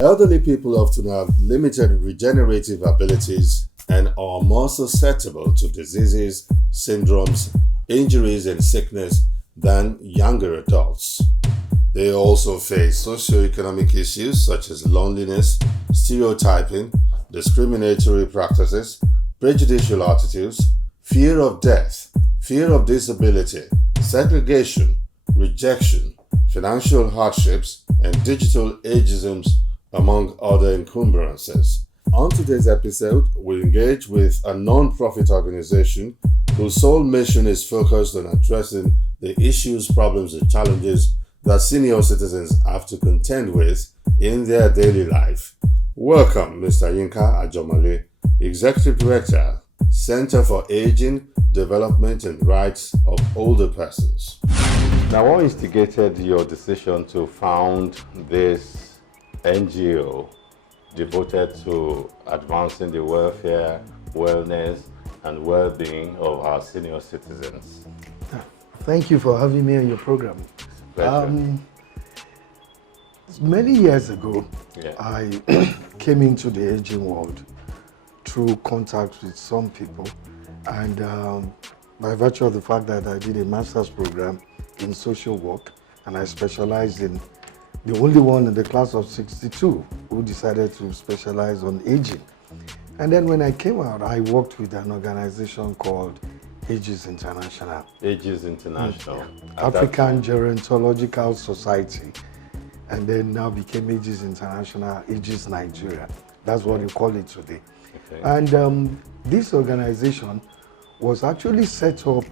Elderly people often have limited regenerative abilities and are more susceptible to diseases, syndromes, injuries, and sickness than younger adults. They also face socioeconomic issues such as loneliness, stereotyping, discriminatory practices, prejudicial attitudes, fear of death, fear of disability, segregation, rejection, financial hardships, and digital ageisms, among other encumbrances. On today's episode, we engage with a non-profit organization whose sole mission is focused on addressing the issues, problems, and challenges that senior citizens have to contend with in their daily life. Welcome, Mr. Yinka Ajomale, Executive Director, Center for Aging, Development and Rights of Older Persons. Now, what instigated your decision to found this NGO devoted to advancing the welfare, wellness, and well-being of our senior citizens? Thank you for having me on your program. Pleasure. Many years ago, Yeah. I came into the aging world through contact with some people, and by virtue of the fact that I did a master's program in social work, and I specialized in the only one in the class of 62 who decided to specialize on aging. And then when I came out, I worked with an organization called Ages International. Ages International. African Gerontological Society, and then now became Ages International, Ages Nigeria. That's what you call it today. Okay. And this organization was actually set up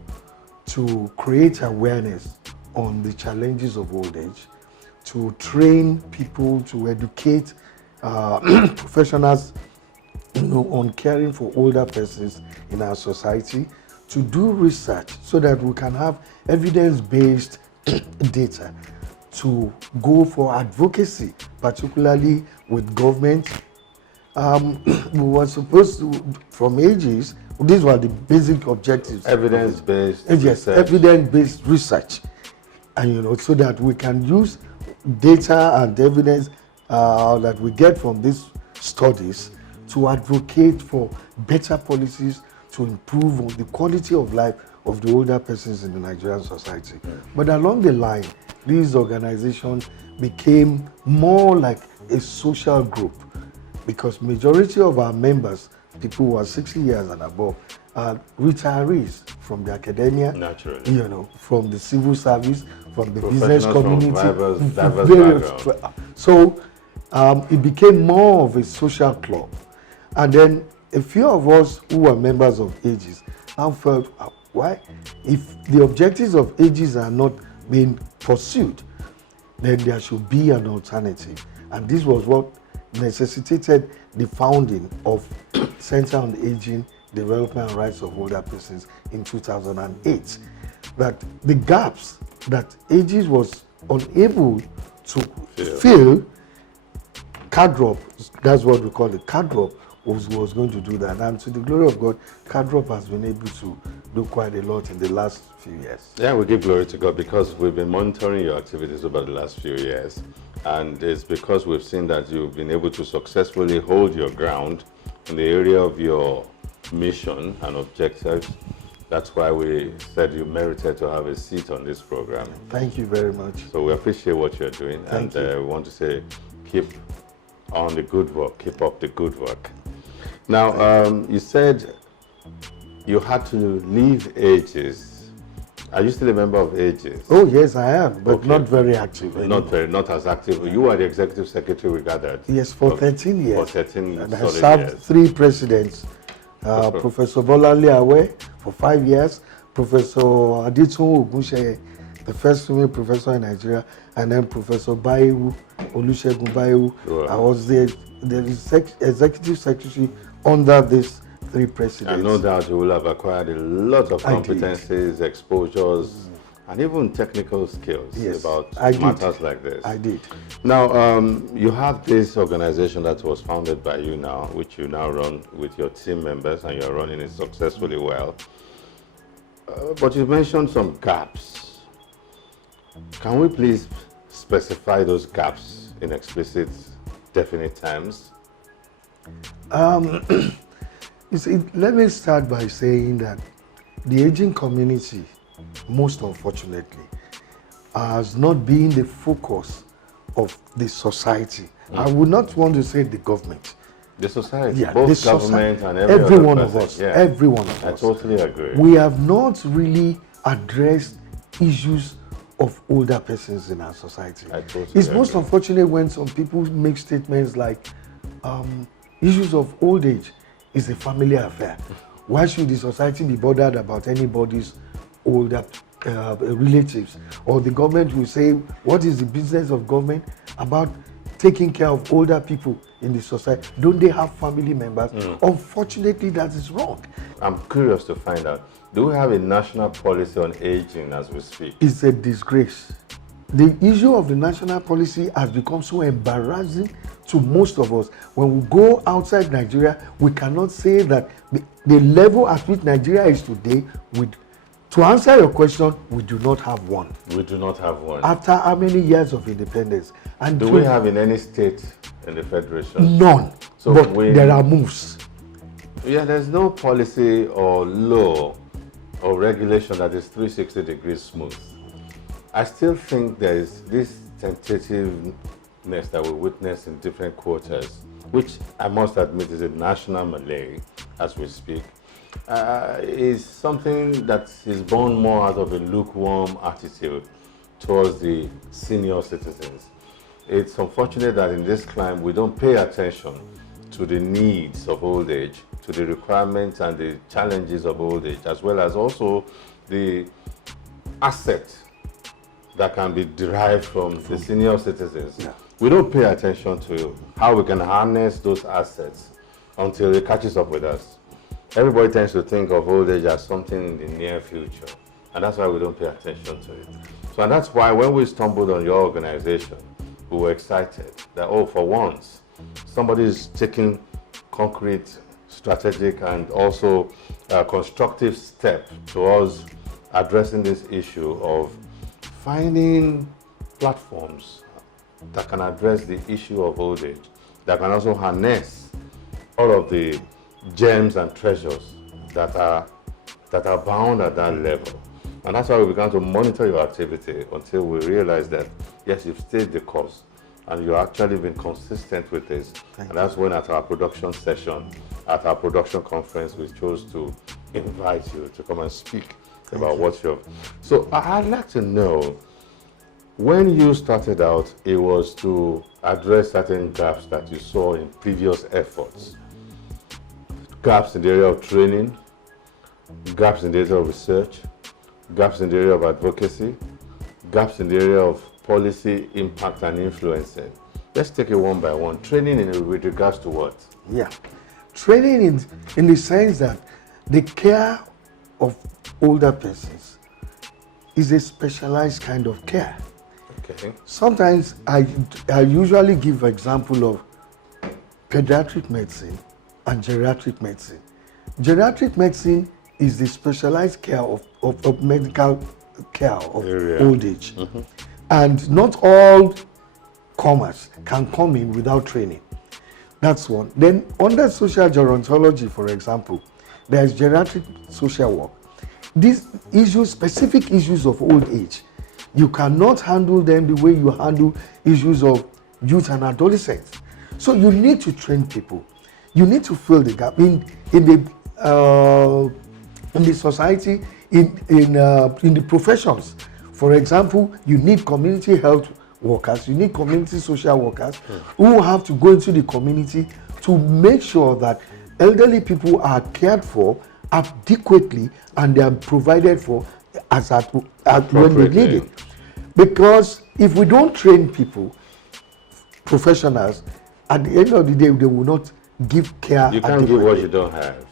to create awareness on the challenges of old age, to train people, to educate professionals on caring for older persons in our society, to do research so that we can have evidence-based data to go for advocacy, particularly with government. We were supposed to, from ages, these were the basic objectives. Evidence-based Yes, research. evidence-based research, and so that we can use data and evidence that we get from these studies to advocate for better policies to improve on the quality of life of the older persons in the Nigerian society. But along the line, this organization became more like a social group, because majority of our members, people who are 60 years and above, are retirees from the academia, Naturally. from the civil service, from the Professionals business from community, diverse various backgrounds. So it became more of a social club. And then a few of us who were members of Ages now felt, why? If the objectives of Ages are not being pursued, then there should be an alternative. And this was what necessitated the founding of Center on Aging, Development and Rights of Older Persons in 2008. That the gaps that Ages was unable to fill, CADROP, that's what we call it, CADROP was going to do that. And to the glory of God, CADROP has been able to do quite a lot in the last few years. Yeah, we give glory to God because we've been monitoring your activities over the last few years. And it's because we've seen that you've been able to successfully hold your ground in the area of your mission and objectives. That's why we said you merited to have a seat on this program. Thank you very much. So we appreciate what you're doing. Thank and you. we want to say, keep on the good work, keep up the good work. Now, you said you had to leave Ages. Are you still a member of Ages? Oh yes, I am, but Okay. not very active anymore. Not as active. You are the executive secretary, we gathered. Yes, for 13 years. For 13 And I solid served years. 3 presidents. Professor Bolanle Awe for 5 years, Professor Aditun Ogunṣeye, the first female professor in Nigeria, and then Professor Baiwu, Olusegun Baiwu. Wow. I was the executive secretary under these 3 presidents. And no doubt you will have acquired a lot of I did. competencies, exposures, and even technical skills Yes, about I did. matters like this. I did. Now, you have this organization that was founded by you now, which you now run with your team members, and you're running it successfully well. But you mentioned some gaps. Can we please specify those gaps in explicit definite terms? You see, let me start by saying that the aging community, most unfortunately, has not been the focus of the society. I would not want to say the government. The society, Yeah, both the government and every other one of person. us, Yeah. every one of I us. totally agree. We have not really addressed issues of older persons in our society. I totally It's most agree. unfortunate when some people make statements like issues of old age is a family affair. Why should the society be bothered about anybody's older relatives? Or the government will say, what is the business of government about taking care of older people in the society? Don't they have family members? Unfortunately, that is wrong. I'm curious to find out, do we have a national policy on aging as we speak? It's a disgrace. The issue of the national policy has become so embarrassing to most of us. When we go outside Nigeria, we cannot say that the level at which Nigeria is today, to answer your question, we do not have one. We do not have one. After how many years of independence? And Do we have in any state in the federation? none? So but we- there are moves. Yeah, there's no policy or law or regulation that is 360 degrees smooth. I still think there is this tentativeness that we witness in different quarters, which I must admit is a national malay as we speak, is something that is born more out of a lukewarm attitude towards the senior citizens. It's unfortunate that in this climate we don't pay attention to the needs of old age, to the requirements and the challenges of old age, as well as also the asset that can be derived from the senior citizens. Yeah. We don't pay attention to how we can harness those assets until it catches up with us. Everybody tends to think of old age as something in the near future, and that's why we don't pay attention to it. So, and that's why when we stumbled on your organization, we were excited that, oh, for once, somebody is taking concrete, strategic, and also constructive step towards addressing this issue of finding platforms that can address the issue of old age, that can also harness all of the gems and treasures that are bound at that level. And that's why we began to monitor your activity until we realized that, yes, you've stayed the course and you've actually been consistent with this. And that's when at our production session, at our production conference, we chose to invite you to come and speak about what you've... So I'd like to know, when you started out, it was to address certain gaps that you saw in previous efforts. Gaps in the area of training, gaps in the area of research, gaps in the area of advocacy, gaps in the area of policy impact and influencing. Let's take it one by one. Training with regards to what? Yeah. Training in the sense that the care of older persons is a specialized kind of care. Okay. Sometimes I usually give example of pediatric medicine and geriatric medicine. Geriatric medicine is the specialized care of medical care of old age. And not all comers can come in without training. That's one. Then under social gerontology, for example, there's geriatric social work. These issues, specific issues of old age, you cannot handle them the way you handle issues of youth and adolescents. So you need to train people. You need to fill the gap in the society, in the professions. For example, you need community health workers, you need community social workers who have to go into the community to make sure that elderly people are cared for adequately and they are provided for as when they need it. Because if we don't train people, professionals, at the end of the day, they will not give care. You can't give what you don't have.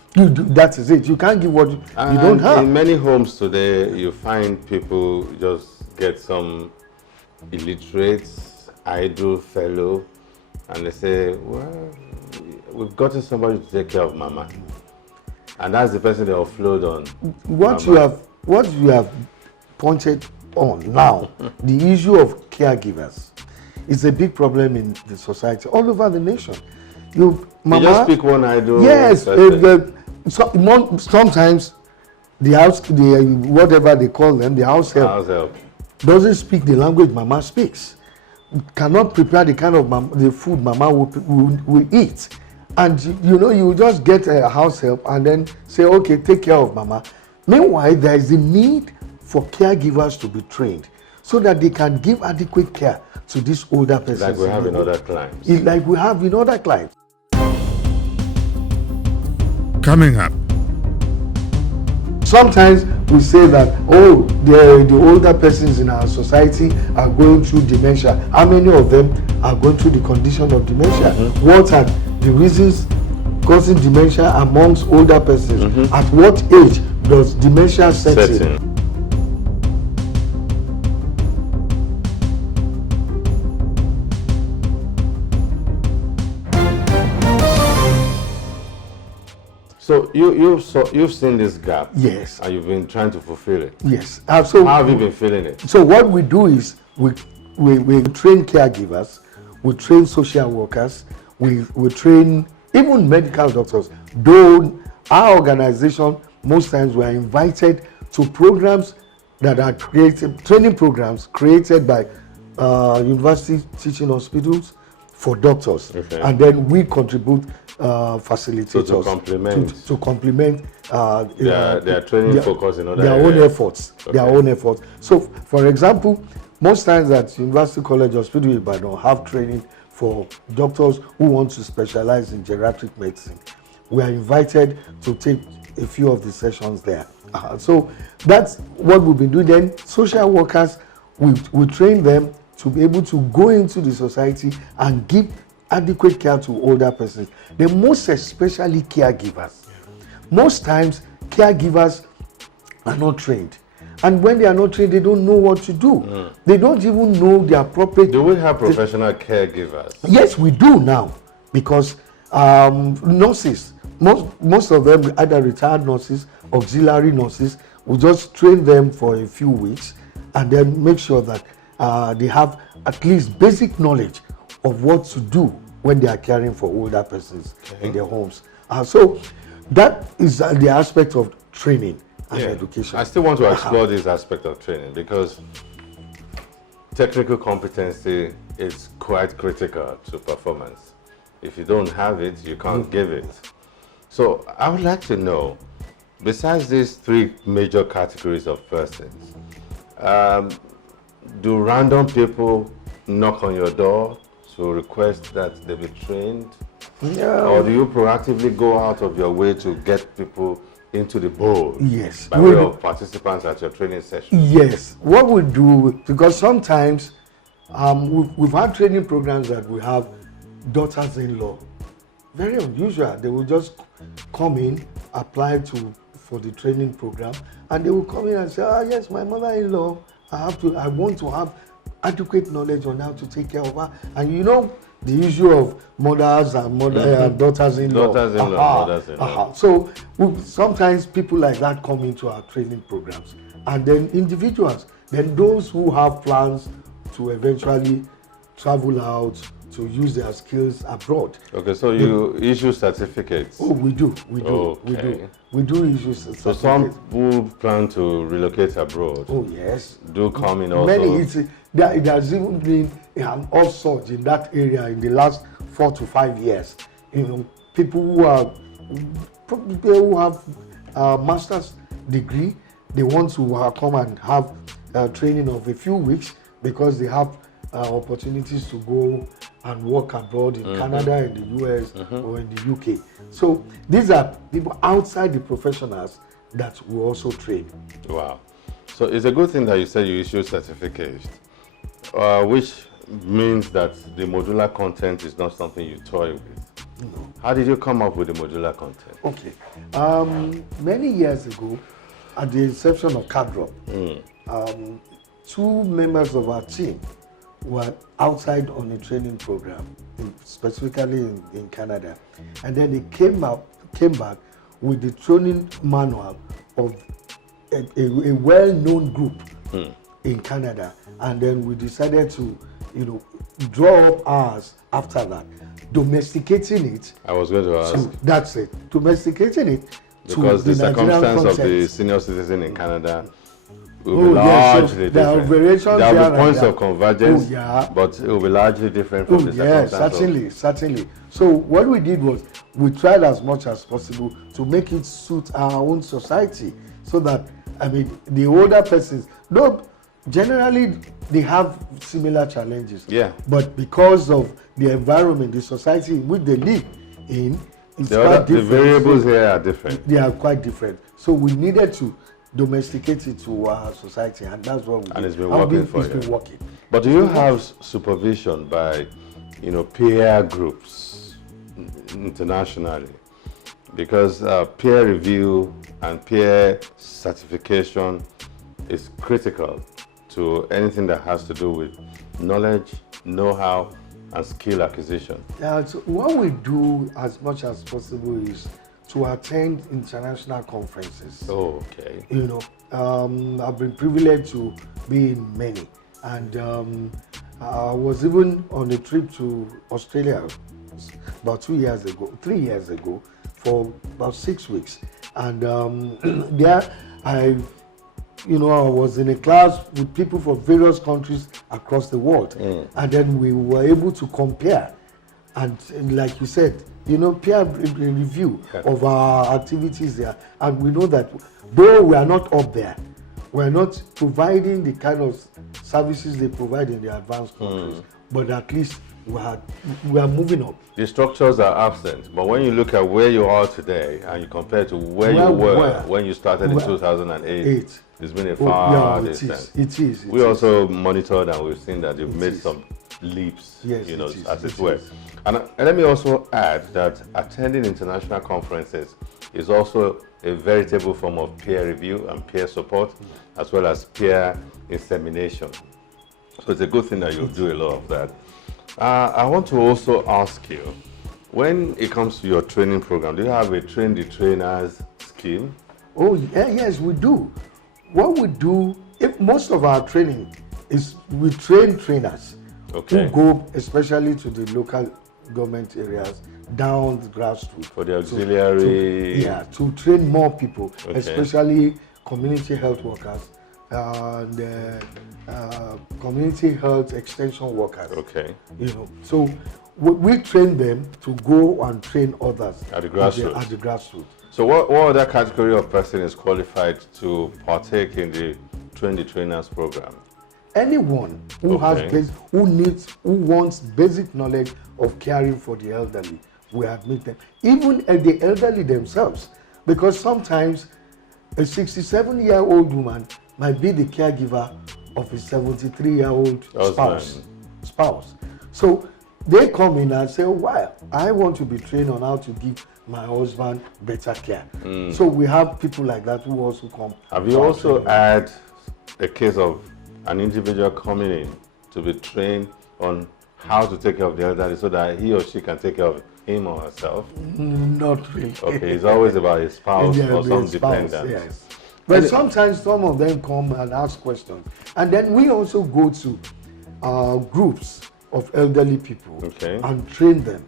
That is it. You can't give what you don't have. In many homes today, you find people just get some illiterate, idle fellow, and they say, well, we've gotten somebody to take care of mama. And that's the person they offload on. What you have pointed on now, the issue of caregivers It's a big problem in the society all over the nation. You, mama, You just pick one idol. yes, sometimes the house, whatever they call them, the house help, doesn't speak the language mama speaks, cannot prepare the kind of the food mama will eat. And you just get a house help and then say, okay, take care of mama. Meanwhile, there is a need for caregivers to be trained so that they can give adequate care to these older persons. Like we have in other clients. Like we have in other clients. Coming up. Sometimes we say that, the older persons in our society are going through dementia. How many of them are going through the condition of dementia? Mm-hmm. What are the reasons causing dementia amongst older persons? Mm-hmm. At what age does dementia set in? So you've seen this gap. Yes. And you've been trying to fulfill it. Yes. So how have you been feeling it? So what we do is we train caregivers, we train social workers, we train even medical doctors. Though our organization, most times we are invited to programs that are training programs created by university teaching hospitals for doctors. Okay. And then we contribute facilitators to complement their training focus in other their areas. own efforts. Okay. Their own efforts. So, for example, most times at University College Hospital Ibadan have training for doctors who want to specialize in geriatric medicine. We are invited to take a few of the sessions there. So that's what we've been doing. Then social workers, we train them to be able to go into the society and give adequate care to older persons. The most especially caregivers. Most times caregivers are not trained. And when they are not trained, they don't know what to do. They don't even know the appropriate... Do we have professional caregivers? Yes, we do now. Because nurses, most of them, either retired nurses, auxiliary nurses, we just train them for a few weeks and then make sure that they have at least basic knowledge of what to do when they are caring for older persons in their homes. So that is the aspect of training and education. I still want to explore this aspect of training because technical competency is quite critical to performance. If you don't have it, you can't give it. So I would like to know, besides these three major categories of persons, do random people knock on your door to request that they be trained? No. Or do you proactively go out of your way to get people into the bowl? Yes. By way of participants at your training session? Yes. What we do, because sometimes we've had training programs that we have daughters-in-law. Very unusual. They will just come in, apply for the training program, and they will come in and say, yes, my mother-in-law, I want to have adequate knowledge on how to take care of her. And you know the issue of mothers and daughters-in-law. Daughters-in-law. So sometimes people like that come into our training programs. And then individuals, then those who have plans to eventually travel out to use their skills abroad. Okay, so you issue certificates? Oh, we do. Okay. We do issue certificates. So some who plan to relocate abroad? Oh, yes. Do come in also? Many. It has even been an upsurge in that area in the last 4 to 5 years. People who have a master's degree, they want to come and have training of a few weeks because they have opportunities to go and work abroad in Canada, in the US, or in the UK. So these are people outside the professionals that we also train. Wow. So it's a good thing that you said you issue certificates, which means that the modular content is not something you toy with. No. How did you come up with the modular content? Okay. Many years ago, at the inception of CADROP, 2 members of our team were outside on a training program, specifically in Canada. And then they came back with the training manual of a well-known group in Canada. And then we decided to draw up ours after that. Domesticating it. I was going to ask. That's it. Domesticating it. Because the Nigerian circumstance of the senior citizen in Canada will be largely different. There will be points of convergence, but it will be largely different from the circumstance. Certainly. So what we did was we tried as much as possible to make it suit our own society, so that the older persons, though generally they have similar challenges. Yeah. But because of the environment, the society in which they live in, it's quite different. The variables here are different. They are quite different. So we needed to domesticate it to our society, and that's what we did. And it's been working for you. It's been working. But do you have supervision by, peer groups internationally? Because peer review and peer certification is critical to anything that has to do with knowledge, know-how, and skill acquisition. So what we do as much as possible is to attend international conferences. Oh, okay. I've been privileged to be in many, and I was even on a trip to Australia about 3 years ago, for about 6 weeks, and there I was in a class with people from various countries across the world, and then we were able to compare, and like you said, peer review of our activities there, and we know that though we are not up there, we are not providing the kind of services they provide in the advanced countries, but at least we are moving up. The structures are absent, but when you look at where you are today and you compare to where you were when you started in 2008, it's been a far distance. It is. We also monitored and we've seen that you've made some leaps, as it were. And let me also add that attending international conferences is also a veritable form of peer review and peer support, as well as peer insemination. So it's a good thing that you do a lot of that. I want to also ask you, when it comes to your training program, do you have a train the trainers scheme? Oh, yes, we do. What we do, if most of our training is we train trainers who go especially to the local government areas, down the grassroots. For the auxiliary? To train more people, especially community health workers and community health extension workers. So we train them to go and train others at the grassroots. At the grassroots. So what other category of person is qualified to partake in the Train the Trainers program? Anyone who who wants basic knowledge of caring for the elderly, we admit them. Even the elderly themselves, because sometimes a 67-year-old woman might be the caregiver of a 73-year-old spouse. So they come in and say, "Wow, I want to be trained on how to give my husband better care." So we have people like that who also come. Have you also had a case of an individual coming in to be trained on how to take care of the elderly so that he or she can take care of him or herself? Not really. Okay, it's always about a spouse or some dependent. Yes. But sometimes some of them come and ask questions. And then we also go to groups of elderly people and train them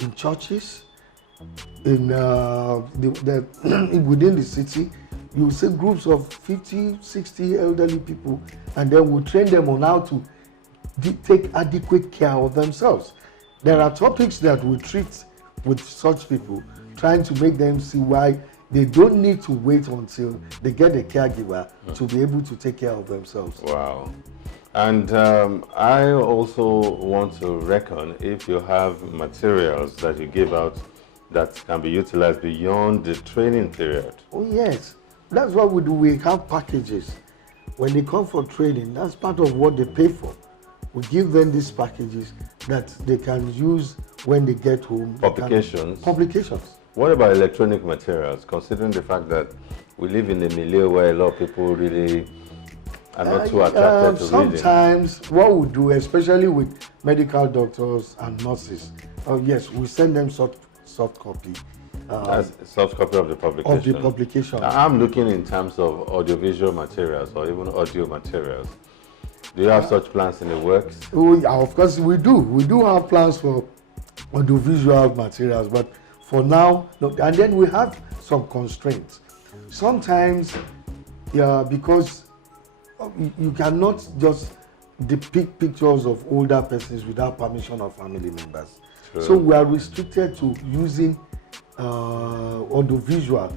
in churches, in within the city. You see groups of 50, 60 elderly people, and then we train them on how to take adequate care of themselves. There are topics that we treat with such people, trying to make them see why they don't need to wait until they get a caregiver to be able to take care of themselves. Wow. And I also want to reckon if you have materials that you give out that can be utilized beyond the training period. Oh, yes. That's what we do. We have packages. When they come for training, that's part of what they pay for. We give them these packages that they can use when they get home. Publications? Publications. What about electronic materials, considering the fact that we live in a milieu where a lot of people really are not too attracted to reading? Sometimes what we do, especially with medical doctors and nurses, yes, we send them soft copy. As soft copy of the publication. Of the publication. I'm looking in terms of audiovisual materials or even audio materials. Do you have such plans in the works? Of course, we do. We do have plans for audiovisual materials, but for now, no. And then we have some constraints. Sometimes, because you cannot just depict pictures of older persons without permission of family members. True. So we are restricted to using audiovisual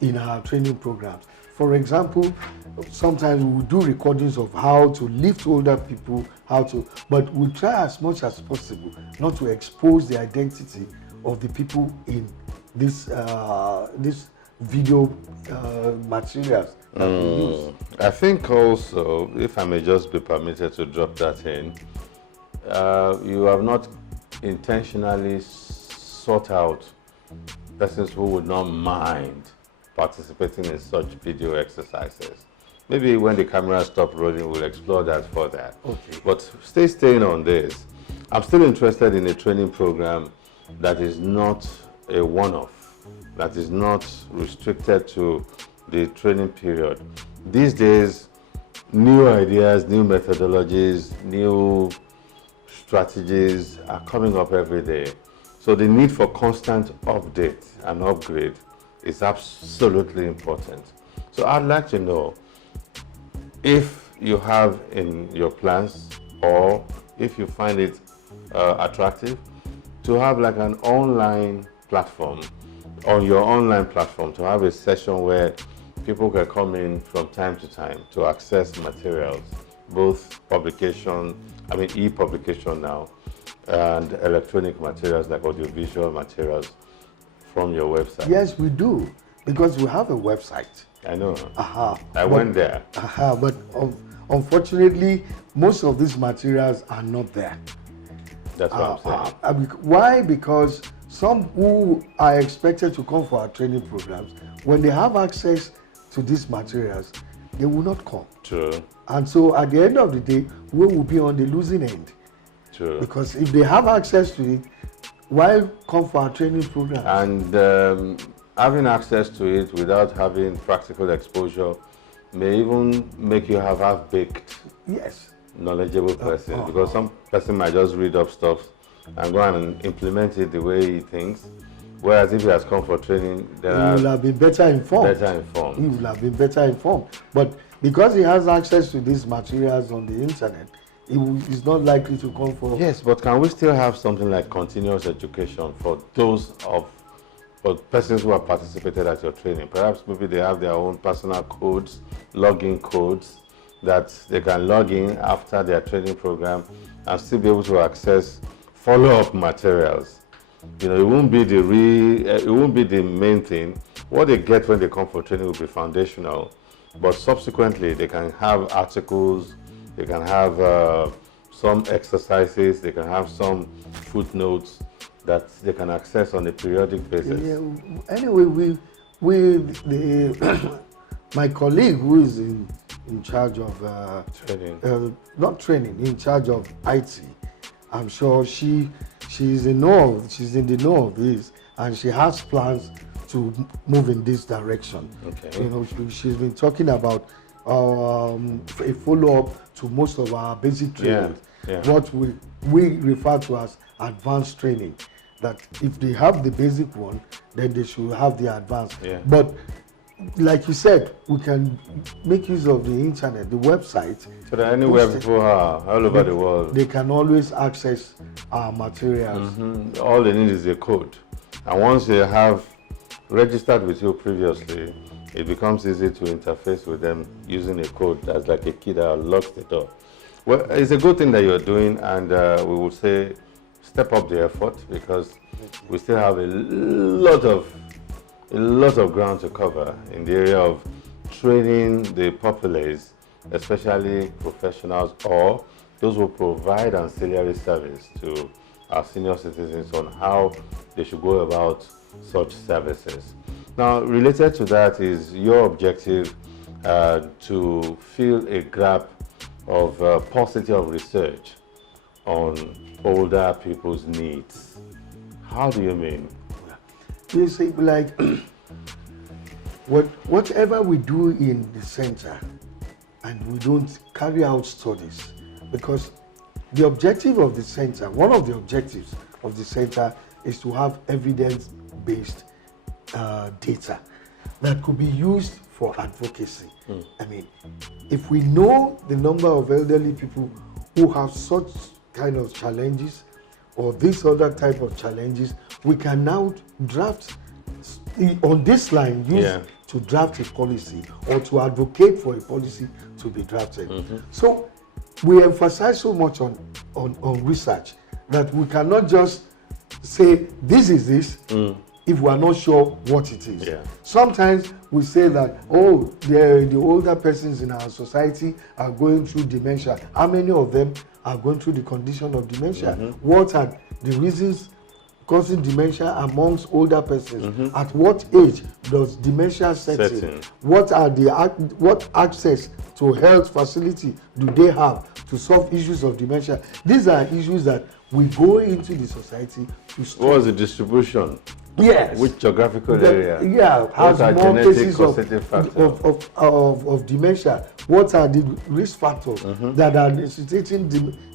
in our training programs. For example, sometimes we will do recordings of how to lift older people, but we try as much as possible not to expose the identity of the people in this video materials that we use. I think also, if I may just be permitted to drop that in, you have not intentionally sought out persons who would not mind participating in such video exercises. Maybe when the camera stops rolling, we'll explore that further. Okay. But staying on this, I'm still interested in a training program that is not a one-off, that is not restricted to the training period. These days, new ideas, new methodologies, new strategies are coming up every day. So the need for constant update and upgrade is absolutely important. So I'd like to know if you have in your plans, or if you find it attractive, to have like an online platform, on your online platform, to have a session where people can come in from time to time to access materials, both publication, e-publication now, and electronic materials like audiovisual materials from your website. Yes, we do, because we have a website. I know. I went there. But unfortunately, most of these materials are not there. That's what I'm saying. Why? Because some who are expected to come for our training programs, when they have access to these materials, they will not come. True. And so at the end of the day, we will be on the losing end. True. Because if they have access to it, why come for our training program? And having access to it without having practical exposure may even make you have half-baked, yes, knowledgeable person, because some person might just read up stuff and go and implement it the way he thinks. Whereas if he has come for training, he will have been better informed. He will have been better informed. But because he has access to these materials on the internet, he is not likely to come for. Yes, but can we still have something like continuous education for persons who have participated at your training? Perhaps maybe they have their own personal codes, login codes that they can log in after their training program and still be able to access follow-up materials. You know, it won't be the main thing. What they get when they come for training will be foundational, but subsequently they can have articles, they can have some exercises, they can have some footnotes that they can access on a periodic basis. Yeah, anyway, my colleague who is in charge of training, not training, in charge of IT, I'm sure she's in the know of this, and she has plans to move in this direction. Okay. You know, she's been talking about a follow-up to most of our basic training, what we refer to as advanced training. That if they have the basic one, then they should have the advanced. Yeah. But like you said, we can make use of the internet, the website. So that anywhere people are all over the world, they can always access our materials. Mm-hmm. All they need is a code. And once they have registered with you previously, it becomes easy to interface with them using a code that's like a key that unlocks the door. Well, it's a good thing that you're doing, and we would say step up the effort, because we still have a lot of ground to cover in the area of training the populace, especially professionals or those who provide ancillary service to our senior citizens on how they should go about such services. Now, related to that is your objective to fill a gap of paucity of research on older people's needs. How do you mean? You see, like, whatever we do in the center and we don't carry out studies, because the objective of the center, one of the objectives of the center is to have evidence-based data that could be used for advocacy. I mean, if we know the number of elderly people who have such kind of challenges or this other type of challenges, we can now draft on this line, to draft a policy or to advocate for a policy to be drafted. So we emphasize so much on research that we cannot just say this is this if we are not sure what it is. Sometimes we say that, oh, the older persons in our society are going through dementia. How many of them are going through the condition of dementia? What are the reasons causing dementia amongst older persons? At what age does dementia set in? What are what access to health facility do they have to solve issues of dementia? These are issues that we go into the society to study. What was the distribution? Yes. Which geographical area? Yeah, has are more cases of dementia. What are the risk factors that are necessitating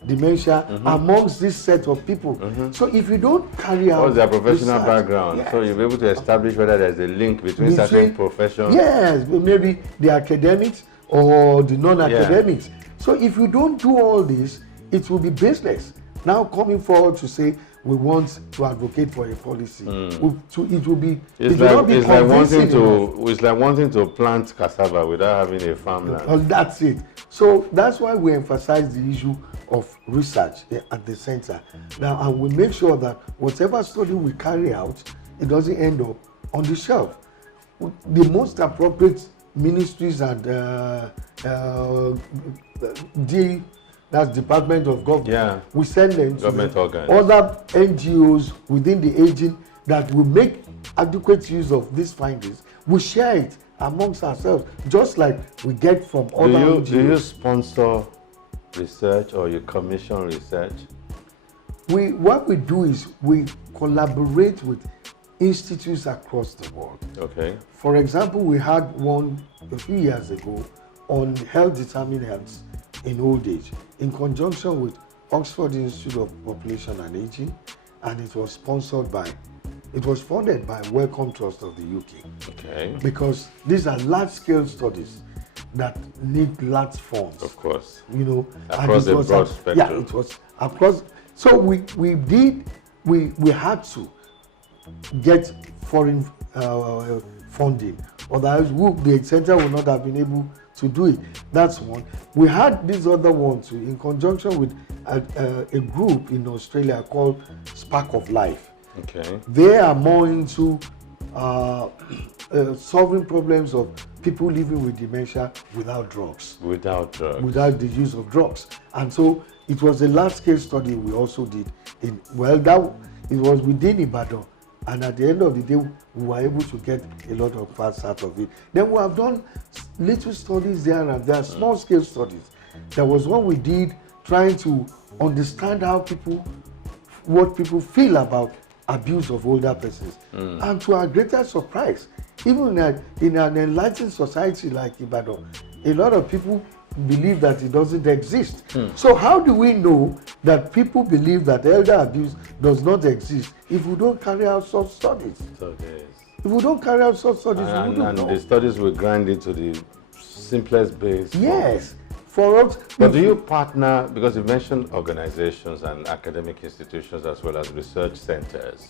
dementia amongst this set of people? So if you don't carry out what's their professional research, background? So you'll be able to establish whether there's a link between certain professions. Yes, maybe the academics or the non-academics. So if you don't do all this, it will be baseless. Now coming forward to say we want to advocate for a policy, it will be. It's like wanting to plant cassava without having a farmland. Well, that's it. So that's why we emphasize the issue of research at the center. Now, and we make sure that whatever study we carry out, it doesn't end up on the shelf. The most appropriate ministries and that's Department of Government. We send them to other NGOs within the agent that will make adequate use of these findings. We share it amongst ourselves, just like we get from other NGOs. Do you sponsor research or you commission research? What we do is we collaborate with institutes across the world. Okay. For example, we had one a few years ago on health determinants in old age, in conjunction with Oxford Institute of Population and Aging, and it was funded by Wellcome Trust of the UK. Okay. Because these are large-scale studies that need large funds. Of course. You know, across the broad spectrum. Yeah, it was across. So we had to get foreign funding, otherwise the center would not have been able to do it. That's one. We had this other one too, in conjunction with a group in Australia called Spark of Life. Okay. They are more into solving problems of people living with dementia without drugs. Without the use of drugs. And so it was a large-scale study we also did. It was within Ibadan. And at the end of the day, we were able to get a lot of parts out of it. Then we have done little studies there and there, small-scale studies. There was one we did trying to understand what people feel about abuse of older persons. And to our greater surprise, even in an enlightened society like Ibadan, a lot of people believe that it doesn't exist. So how do we know that people believe that elder abuse does not exist if we don't carry out such studies? If we don't carry out such studies, we wouldn't know. And the studies will grind into the simplest base. Yes. For us. But do you partner, because you mentioned organizations and academic institutions as well as research centers.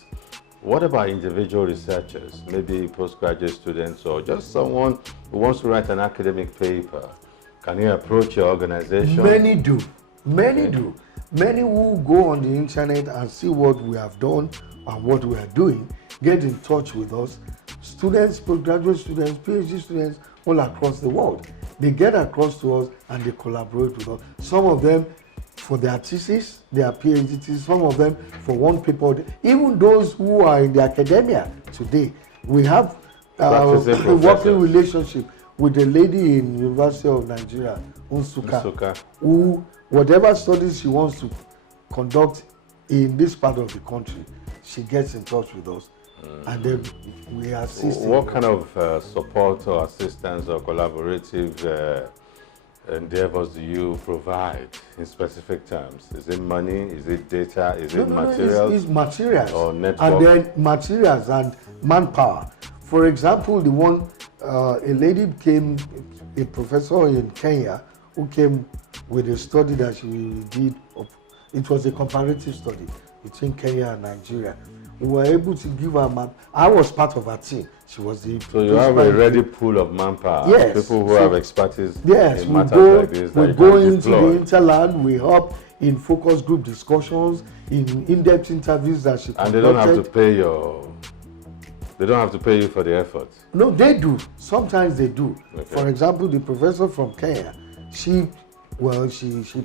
What about individual researchers, maybe postgraduate students or just someone who wants to write an academic paper? Can you approach your organization? Many do. Many do. Many who go on the internet and see what we have done and what we are doing, get in touch with us. Students, postgraduate students, PhD students, all across the world. They get across to us and they collaborate with us. Some of them for their thesis, their PhD thesis, some of them for one paper. Even those who are in the academia today, we have a working relationship with a lady in University of Nigeria, Nsukka, who, whatever studies she wants to conduct in this part of the country, she gets in touch with us. And then we assist. What kind of support or assistance or collaborative endeavors do you provide in specific terms? Is it money? Is it data? Is it materials? It's materials. Or network? And then materials and manpower. For example, the one, a lady came, a professor in Kenya, who came with a study that she did. It was a comparative study between Kenya and Nigeria. We were able to give her map. I was part of her team. She was the. So you have a ready pool of manpower. Yes. People who have expertise yes, in matters like this. We go into the interland. We help in focus group discussions, in-depth interviews that she conducted. And they don't have to pay your. They don't have to pay you for the effort. No, they do. Sometimes they do. Okay. For example, the professor from Kenya, she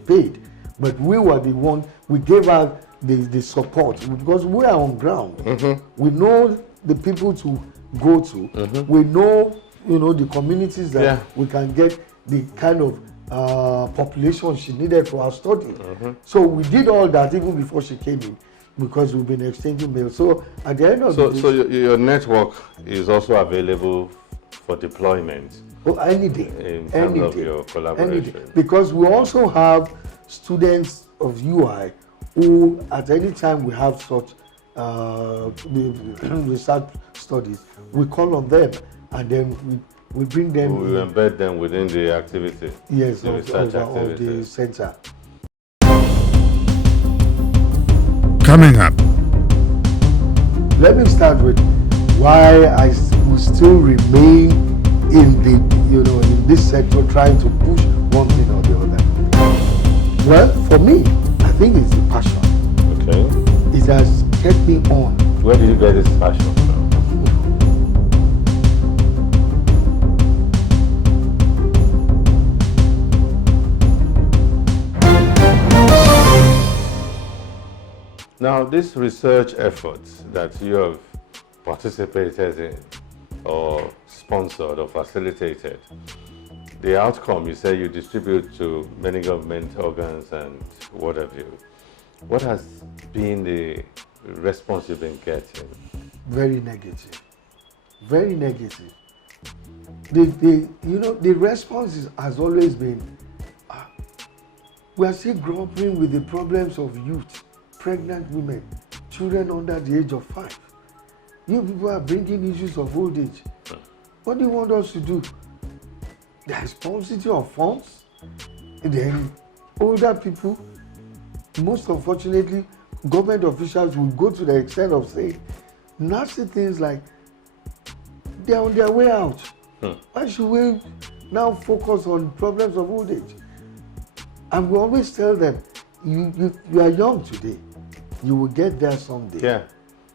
paid, but we were the one. We gave her the support because we are on ground. Mm-hmm. We know the people to go to. Mm-hmm. We know, the communities that Yeah. we can get the kind of population she needed for our study. Mm-hmm. So we did all that even before she came in, because we've been exchanging mail. So at the end of the day, So your network is also available for deployment. any day, In terms of your collaboration. any day. Because we also have students of UI who, at any time we have such research studies, we call on them and then we bring them. We will embed them within the activity. Yes, the of research the activities. center. Coming up, Let me start with why we still remain in the in this sector, trying to push one thing or the other. Well, for me, I think it's the passion. Okay. It has kept me on. Where did you get this passion from? Now, this research efforts that you have participated in, or sponsored or facilitated, the outcome, you say you distribute to many government organs and what have you. What has been the response you've been getting? Very negative. Very negative. The response has always been, we are still grappling with the problems of youth, pregnant women, children under the age of 5. You people are bringing issues of old age. What do you want us to do? There is paucity of funds. Then older people, most unfortunately, government officials will go to the extent of saying nasty things like they're on their way out. Why should we now focus on problems of old age? And we always tell them, you are young today. You will get there someday. Yeah.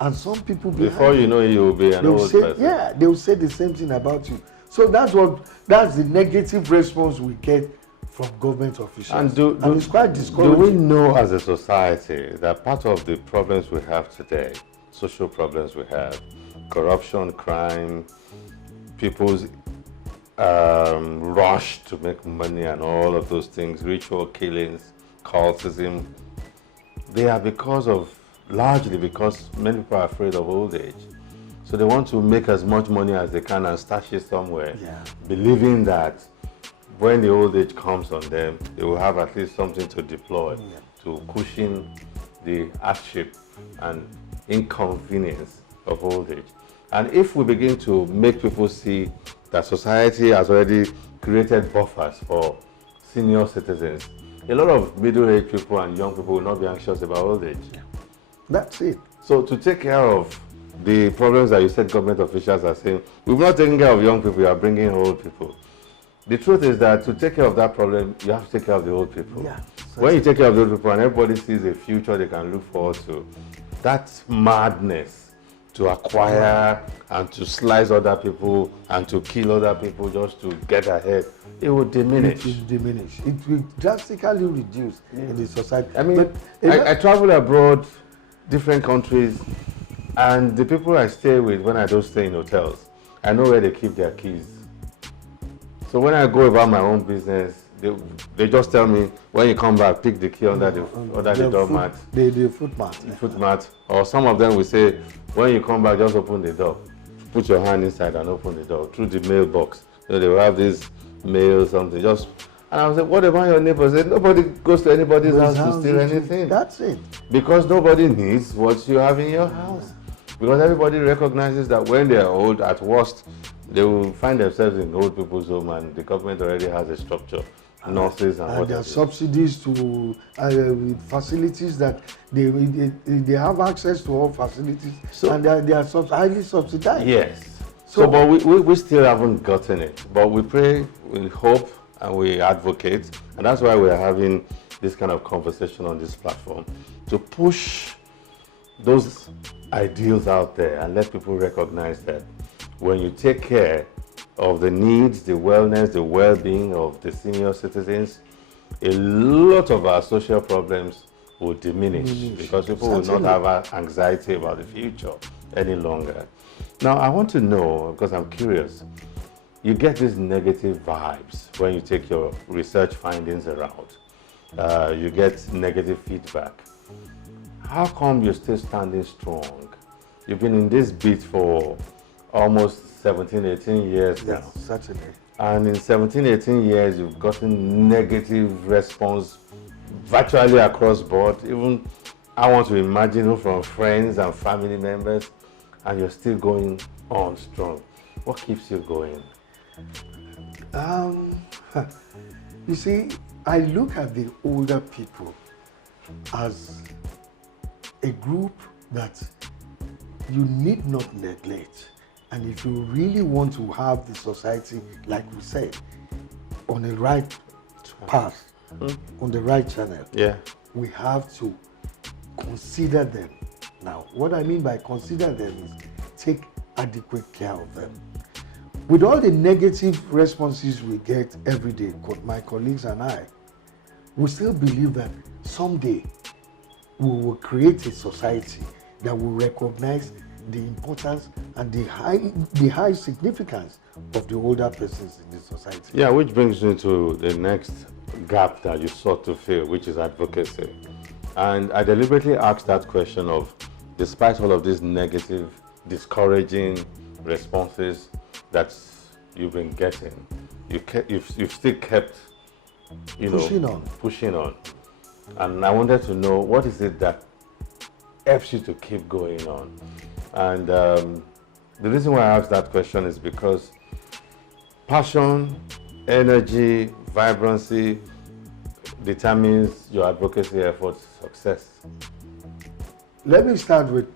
And some people Before you know it, you will be an old person. Yeah, they will say the same thing about you. So that's the negative response we get from government officials. And it's quite discouraging. Do we know as a society that part of the problems we have today, social problems we have, corruption, crime, people's rush to make money and all of those things, ritual killings, cultism, they are largely because many people are afraid of old age. So they want to make as much money as they can and stash it somewhere, believing that when the old age comes on them, they will have at least something to deploy to cushion the hardship and inconvenience of old age. And if we begin to make people see that society has already created buffers for senior citizens, a lot of middle-aged people and young people will not be anxious about old age. That's it. So to take care of the problems that you said government officials are saying, we've not taken care of young people, we are bringing old people. The truth is that to take care of that problem, you have to take care of the old people. Yeah. When you take care of the old people and everybody sees a future they can look forward to, that's madness to acquire and to slice other people and to kill other people just to get ahead. It will diminish. It will diminish. It will drastically reduce in the society. I mean, I travel abroad, different countries, and the people I stay with, when I don't stay in hotels, I know where they keep their keys. So when I go about my own business, they just tell me, when you come back, pick the key under the doormat. The footmat. Footmat. Or some of them will say, when you come back, just open the door. Put your hand inside and open the door through the mailbox. They will have this mail, something. Just And I was like, what about your neighbors? They said, nobody goes to anybody's house to steal anything. That's it. Because nobody needs what you have in your house. Because everybody recognizes that when they are old, at worst, they will find themselves in old people's home, and the government already has a structure, nurses and what there are have you. subsidies to facilities that they have access to all facilities, and they are highly subsidized. Yes. So but we still haven't gotten it. But we pray, we hope, and we advocate. And that's why we're having this kind of conversation on this platform, to push those ideals out there and let people recognize that when you take care of the needs, the wellness, the well-being of the senior citizens, a lot of our social problems will diminish because people will not have anxiety about the future any longer. Now, I want to know, because I'm curious, you get these negative vibes when you take your research findings around. You get negative feedback. How come you're still standing strong? You've been in this beat for almost 17, 18 years now. Yes, certainly. And in 17, 18 years, you've gotten negative response virtually across board. Even, I want to imagine, from friends and family members, and you're still going on strong. What keeps you going? You see, I look at the older people as a group that you need not neglect. And if you really want to have the society, like we said, on the right path, on the right channel, we have to consider them. Now, what I mean by consider them is take adequate care of them. With all the negative responses we get every day, my colleagues and I, we still believe that someday we will create a society that will recognize the importance and the high significance of the older persons in the society. Yeah, which brings me to the next gap that you sought to fill, which is advocacy. And I deliberately asked that question of, despite all of these negative, discouraging responses that you've been getting, you've still kept, pushing on. And I wanted to know, what is it that helps you to keep going on? And the reason why I asked that question is because passion, energy, vibrancy determines your advocacy efforts' success. Let me start with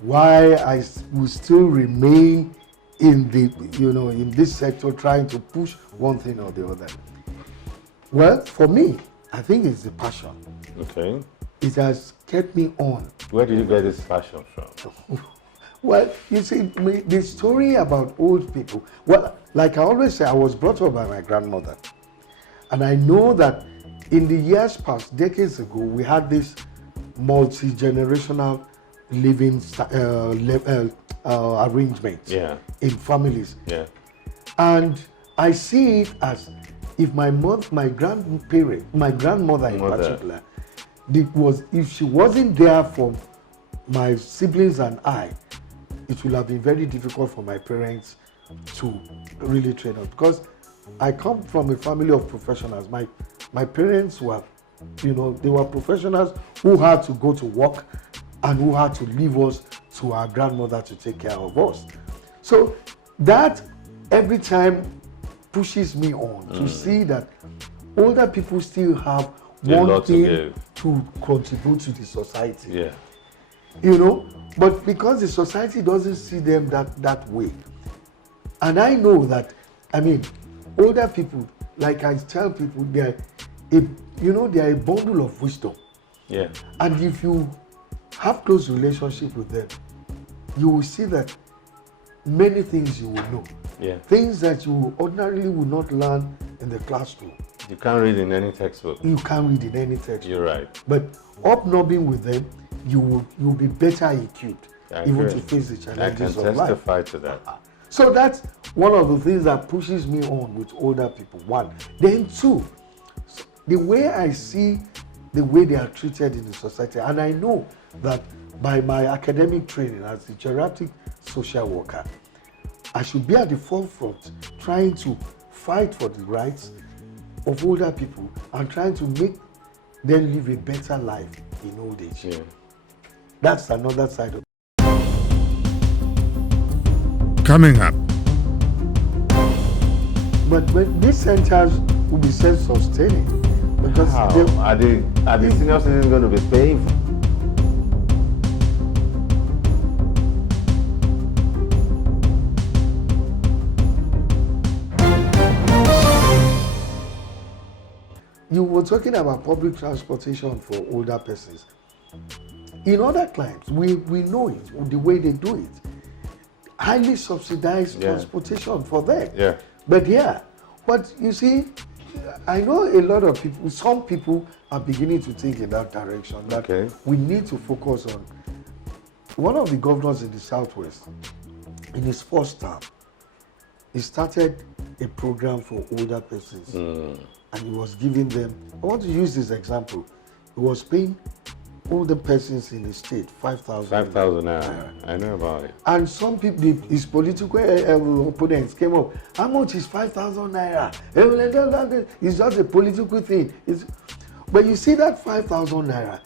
why I will still remain in the, in this sector, trying to push one thing or the other. Well, for me, I think it's the passion. Okay. It has kept me on. Where did you get this passion from? Well, you see, the story about old people, well, like I always say, I was brought up by my grandmother. And I know that in the years past, decades ago, we had this multi-generational living arrangement in families. Yeah. And I see it as if my grandmother in particular, if she wasn't there for my siblings and I, it would have been very difficult for my parents to really train us, because I come from a family of professionals. My parents were, they were professionals who had to go to work and who had to leave us to our grandmother to take care of us. So that every time pushes me on to see that older people still have one thing to contribute to the society. Yeah. But because the society doesn't see them that way. And I know that, older people, like I tell people, they are a bundle of wisdom. Yeah. And if you have close relationship with them, you will see that many things you will know. Yeah. Things that you ordinarily would not learn in the classroom. You can't read in any textbook. You can't read in any textbook. You're right. But hobnobbing with them, you'll be better equipped even to face the challenges of life. I can testify to that. So that's one of the things that pushes me on with older people, one. Then two, the way I see the way they are treated in the society, and I know that by my academic training as a geriatric social worker, I should be at the forefront trying to fight for the rights of older people and trying to make them live a better life in old age. Yeah. That's another side of it. Coming up, But these centers will be self-sustaining because How? they, Are the senior citizens going to be paying for? you were talking about public transportation for older persons. In other climes, we know it, the way they do it. Highly subsidized transportation for them. Yeah. But yeah, what you see, I know a lot of people, some people are beginning to think in that direction. That we need to focus on. One of the governors in the Southwest, in his first term, he started a program for older persons. And he was giving them, I want to use this example. He was paying older persons in the state 5,000. 5,000 naira. I know about it. And some people, his political opponents came up, how much is 5,000 naira? It's just a political thing. But you see that 5,000 naira,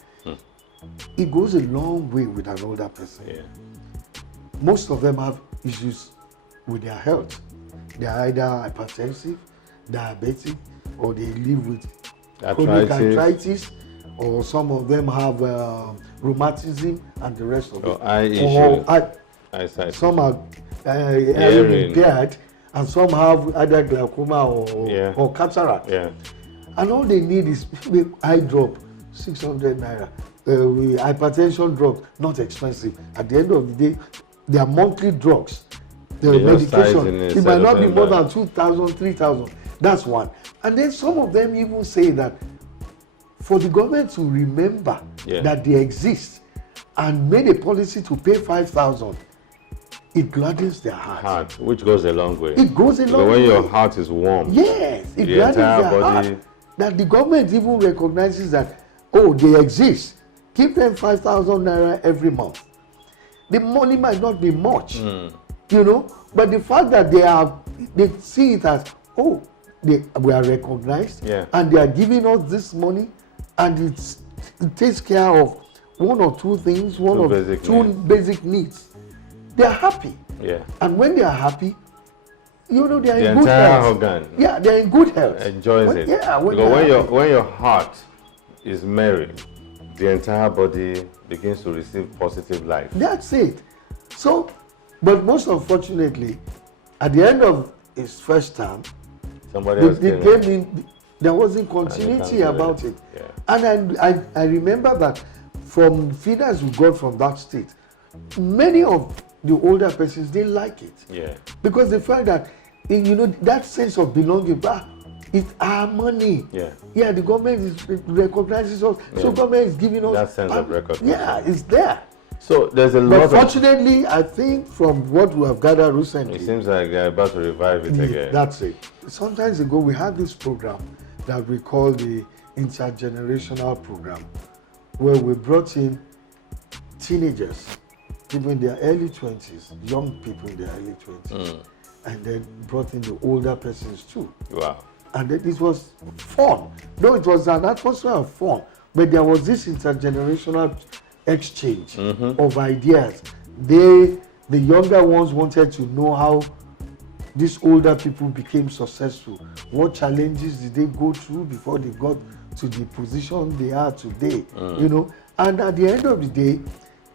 it goes a long way with an older person. Yeah. Most of them have issues with their health. They are either hypertensive, diabetic, or they live with chronic arthritis, or some of them have rheumatism and the rest of it. Eye issue. Some are hearing impaired, and some have either glaucoma or cataract. Yeah. And all they need is eye drop, 600 naira. Hypertension drugs, not expensive. At the end of the day, their monthly drugs, the medication, it might not be more than 2,000, 3,000. That's one. And then some of them even say that for the government to remember that they exist and made a policy to pay 5,000, it gladdens their heart. Which goes a long way. It goes a long way. When your heart is warm. Yes, it gladdens their heart. That the government even recognizes that, oh, they exist. Give them 5,000 naira every month. The money might not be much, you know, but the fact that they see it as, oh, we are recognized, and they are giving us this money, and it takes care of one or two things, two basic needs. They are happy. Yeah. And when they are happy, you know, they are in good health. Organ yeah, they are in good health. Enjoys it. Yeah, because when your heart is merry, the entire body begins to receive positive life. That's it. So, but most unfortunately, at the end of his first term, they came in, there wasn't continuity about it. Yeah. And I remember that from feeders we got from that state, many of the older persons didn't like it. Yeah. Because they felt that, you know, that sense of belonging, it's our money. Yeah. Yeah, the government recognizes us. Yeah. So government is giving us that sense of recognition. Yeah, it's there. So there's a lot. But fortunately, I think from what we have gathered recently, it seems like they're about to revive it again. That's it. Some time ago, we had this program that we call the intergenerational program, where we brought in teenagers, people in their early 20s, young people in their early 20s, and then brought in the older persons too. Wow. And then it was fun. Though it was an atmosphere of fun, but there was this intergenerational exchange of ideas. The younger ones wanted to know how these older people became successful. What challenges did they go through before they got to the position they are today? You know, and at the end of the day,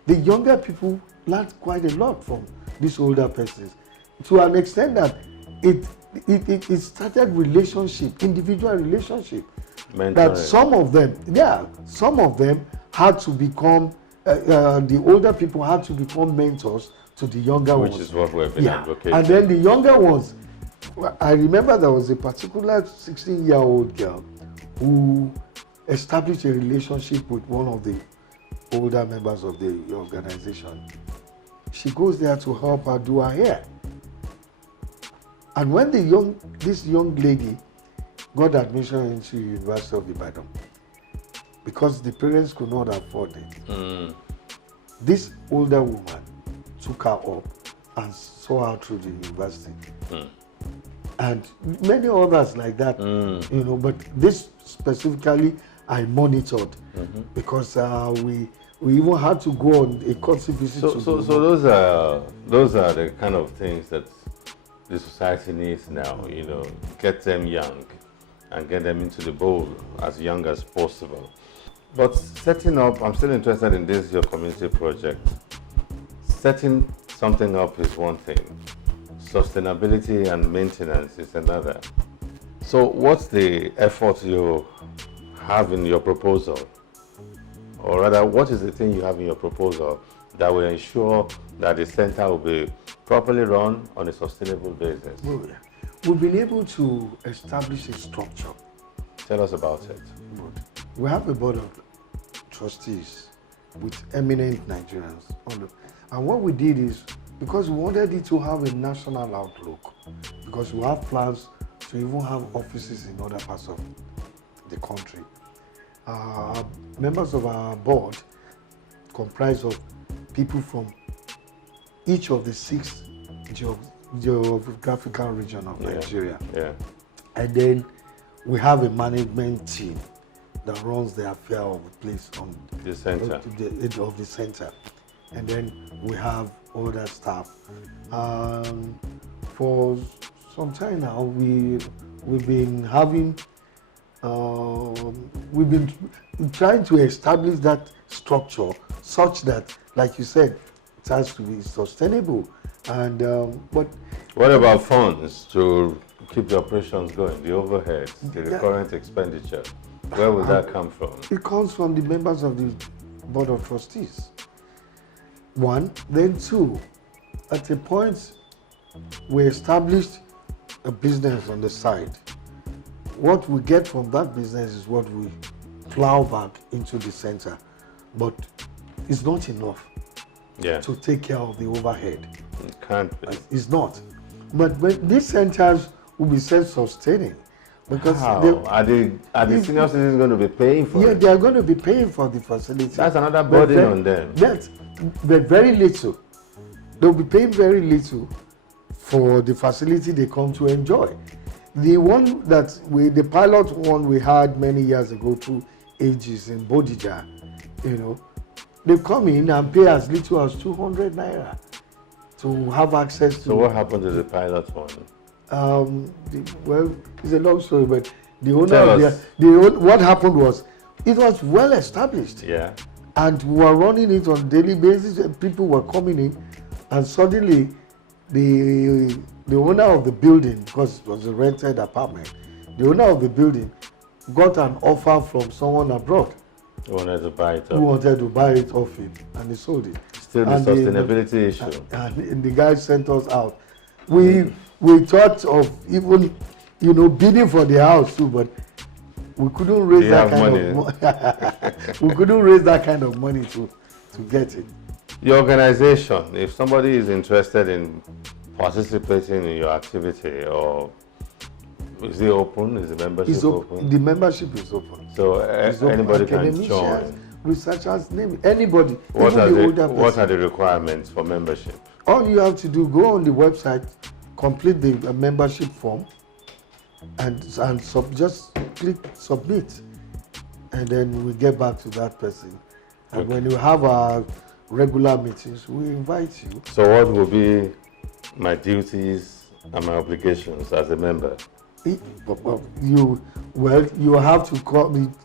the younger people learned quite a lot from these older persons, to an extent that it started relationship, individual relationship. Mentoring. That some of them had to become, the older people had to become mentors to the younger ones. Which is what we've been advocating. And then the younger ones, I remember there was a particular 16-year-old girl who established a relationship with one of the older members of the organization. She goes there to help her do her hair. And when this young lady got admission into University of Ibadan, because the parents could not afford it, this older woman took her up and saw her through the university. and many others like that. You know, but this specifically I monitored because we even had to go on a courtesy visit. So those are the kind of things that the society needs now. You know, get them young and get them into the bowl as young as possible. But setting up, I'm still interested in this your community project. Setting something up is one thing. Sustainability and maintenance is another. So what's the effort you have in your proposal? Or rather, what is the thing you have in your proposal that will ensure that the center will be properly run on a sustainable basis? Well, we've been able to establish a structure. Tell us about it. We have a board of trustees with eminent Nigerians. And what we did is, because we wanted it to have a national outlook, because we have plans to even have offices in other parts of the country. Members of our board comprise of people from each of the 6 geographical regions of Nigeria. Yeah. And then we have a management team that runs the affair of the place on The center. of the center. And then we have other staff. For some time now, we've been having we've been trying to establish that structure such that, like you said, it has to be sustainable. And but What about funds to keep the operations going, the overheads, the recurrent expenditure? Where would that come from? it comes from the members of the board of trustees. 1, then 2, at a point we established a business on the side. What we get from that business is what we plow back into the center, but it's not enough to take care of the overhead. It can't be. It's not. But these centers will be self-sustaining because How? Are the senior citizens going to be paying for it? they are going to be paying for the facility. That's another burden on them. Yes, but very little. They'll be paying very little for the facility they come to enjoy. The one the pilot one we had many years ago through Aegis in Bodija, you know, they come in and pay as little as 200 naira to have access to. So what happened to the pilot one? Well, it's a long story, but the owner what happened was, it was well established. Yeah. And we were running it on a daily basis, and people were coming in, and suddenly the owner of the building, because it was a rented apartment, the owner of the building got an offer from someone abroad Who wanted to buy it who up? wanted to buy it off him, and he sold it. Still the And sustainability issue. And the guy sent us out. We thought of even, bidding for the house too, but we couldn't raise that kind of money. We couldn't raise that kind of money to get it. Your organization, if somebody is interested in participating in your activity, or is it open? Is the membership open? The membership is open. So It's open. anybody can Academicians, join. Researchers, name it. Anybody. What even are the older what person. are the requirements for membership? All you have to do, go on the website, complete the membership form, and just click submit, and then we get back to that person. And when you have our regular meetings, we invite you. So what will be my duties and my obligations as a member? You have to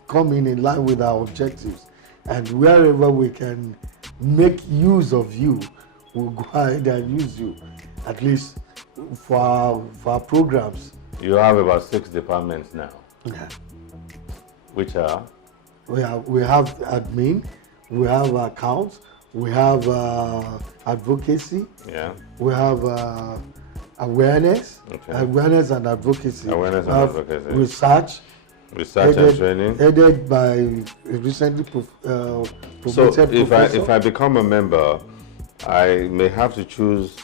come in line with our objectives, and wherever we can make use of you, we'll go ahead and use you, at least for our programs. You have about 6 departments now, Yeah. which are We have admin, we have accounts, we have advocacy, we have awareness, awareness and advocacy. Awareness and advocacy. Research and training. Headed by a recently promoted So professor. if I become a member, I may have to choose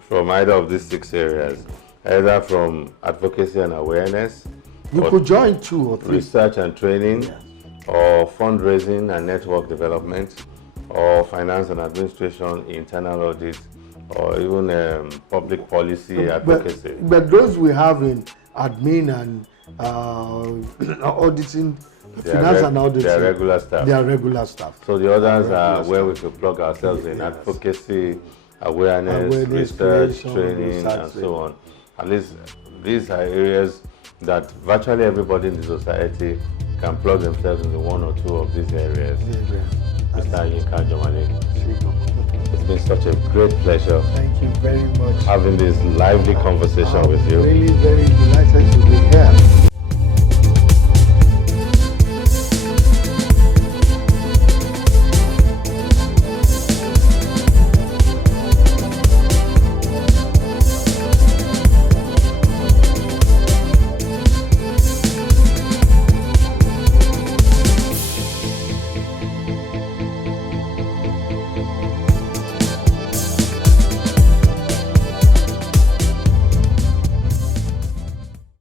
from either of these 6 areas, either from advocacy and awareness, you could join 2 or 3. research and training, or fundraising and network development, or finance and administration, internal audit, or even public policy advocacy. But those we have in admin and auditing, finance and auditing. They are regular staff. They are regular staff. So the others are where we could plug ourselves in: advocacy, awareness, research, training, and so on. At least these are areas that virtually everybody in the society can plug themselves into one or two of these areas. Mr. Yinka Jomale, it's been such a great pleasure. Thank you very much. Having this lively conversation with you. Really very delighted to be here.